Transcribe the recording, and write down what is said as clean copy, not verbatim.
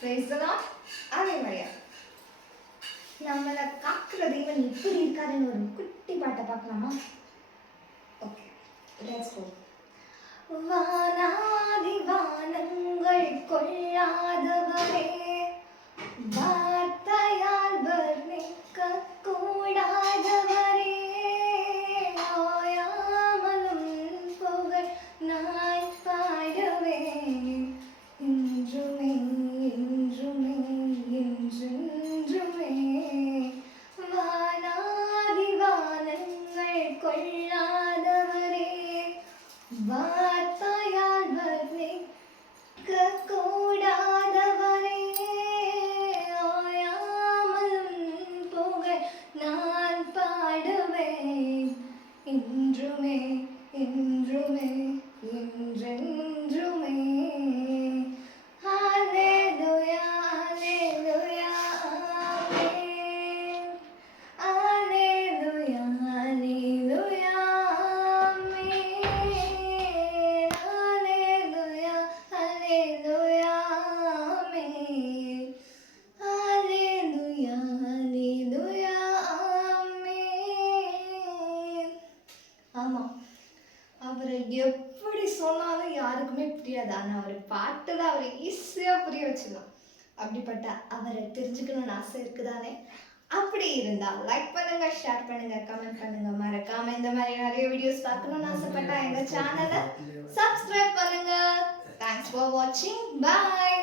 Praise the Lord. அதே மாதிரியா நம்மளை காக்கிற தெய்வன் எப்படி இருக்காருன்னு ஒரு குட்டி பாட்டை பார்க்கலாமா? Okay, let's go. வானாதி வானங்கள் கொள்ளாதவரே, வார்த்தையால் வர்ணிக்க கூடாதவரே, ஓயாமலும் புகழ் நான் பாடுவேன் என்றுமே என்றுமே என்றென்றுமே. வானாதி வானங்கள் கொள்ளாதவரே, வார்த்தையால் வர்ணிக்க கூடாதவரே, ஓயாமலும் புகழ் நான் பாடுவேன் என்றுமே என்றுமே என்றென்றுமே. ஹல்லேலூயா ஹல்லேலூயா ஆமென். ஹல்லேலூயா ஹல்லேலூயா ஆமென். ஹல்லேலூயா ஹல்லேலூயா ஆமென். ஹல்லேலூயா ஹல்லேலூயா ஆமென். ஆமாம், அவரை எப்படி சொன்னாலும் யாருக்குமே புரியாது. ஆனால் அவர் பாட்டில் அவரை ஈஸியாக புரிய வச்சிடலாம். அப்படிப்பட்ட அவரை தெரிஞ்சுக்கணும்னு ஆசை இருக்குதானே? அப்படி இருந்தால் லைக் பண்ணுங்க, ஷேர் பண்ணுங்க, கமெண்ட் பண்ணுங்க. மறக்காம இந்த மாதிரி நிறைய வீடியோஸ் பார்க்கணும்னு ஆசைப்பட்டா எங்க சேனலை சப்ஸ்கிரைப் பண்ணுங்க. தேங்க்ஸ் ஃபார் வாட்சிங். பாய்.